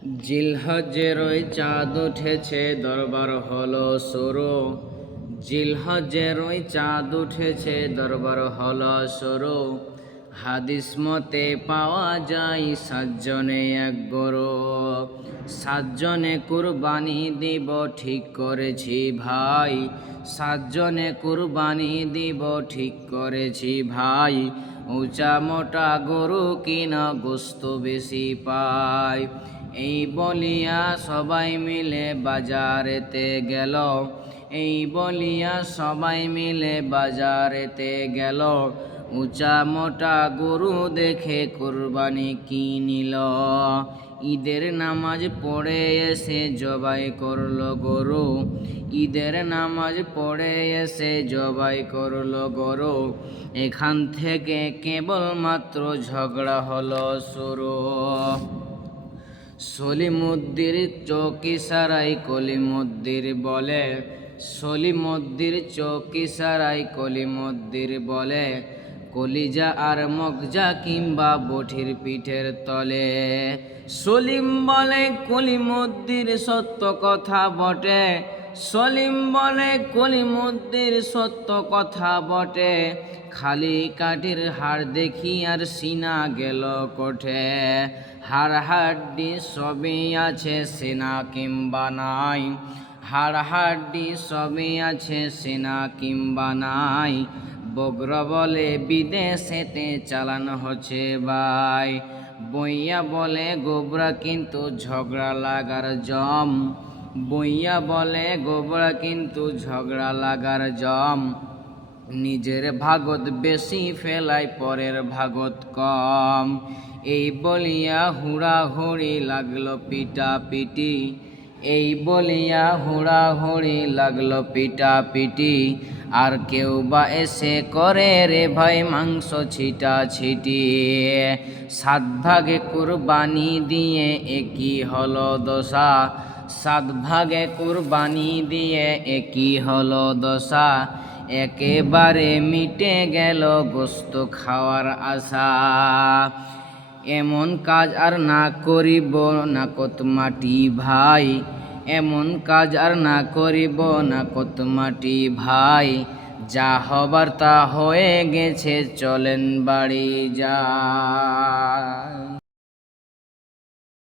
জিলহজ্জের ওই চাঁদ উঠেছে, দরবার হলো শুরু। জিলহজ্জের ওই চাঁদ উঠেছে, দরবার হলো শুরু। হাদিস মতে পাওয়া যায় 7 জনে এক গরু। 7 জনে কুরবানি দিব ঠিক করেছি ভাই। 7 জনে কুরবানি দিব ঠিক করেছি ভাই। উঁচা মোটা গরু কিনা গোস্ত বেশি পায়। এই বলিয়া সবাই মিলে বাজারেতে গেল। এই বলিয়া সবাই মিলে বাজারেতে গেল। উঁচা মোটা গরু দেখে কুরবানি কিনিল। ঈদের নামাজ পড়ে এসে জবাই করলো গরু। ঈদের নামাজ পড়ে এসে জবাই করলো গরু। এখান থেকে কেবলমাত্র ঝগড়া হলো শুরু। সলিমুদ্দির চৌকি সারাই কলিমুদ্দির বলে। সলিমুদ্দির চৌকি সারাই কলিমুদ্দির বলে, কলিজা আর মগজা কিংবা বঠির পিঠের তলে। সলিম বলে কলিমুদ্দির সত্য কথা বটে। সলিম বলে কলিমুদ্দির সত্য কথা বটে। খালি কাঠির হাড় দেখি আর সিনা গেল কোঠে। হাড় হাড্ডি সবই আছে, সিনা কিংবা নাই। হাড় হাড্ডি সবই আছে, সিনা কিংবা নাই। বগ্র বলে বিদেশেতে চালানো হচ্ছে ভাই। বইয়া বলে গোবরা কিন্তু ঝগড়া লাগার জম। বইয়া বলে গোবরা কিন্তু ঝগড়া লাগার জম। নিজের ভাগত বেশি ফেলায় পরের ভাগত কম। এই বলিয়া হুড়াহুড়ি লাগলো পিটাপিটি। এই বলিয়া হুড়াহুড়ি লাগলো পিটাপিটি। আর কেউ বা এসে করে রে ভাই মাংস ছিটাছিটি। 7 ভাগে কুরবানি দিয়ে একই হলো দশা। 7 ভাগে কুরবানি দিয়ে একই হলো দশা। একেবারে মিটে গেল গোস্ত খাওয়ার আশা। এমন কাজ আর না করিব না কত মাটি ভাই। এমন কাজ আর না করিব না কত মাটি ভাই। যা হবার তা হয়ে গেছে, চলেন বাড়ি যাই।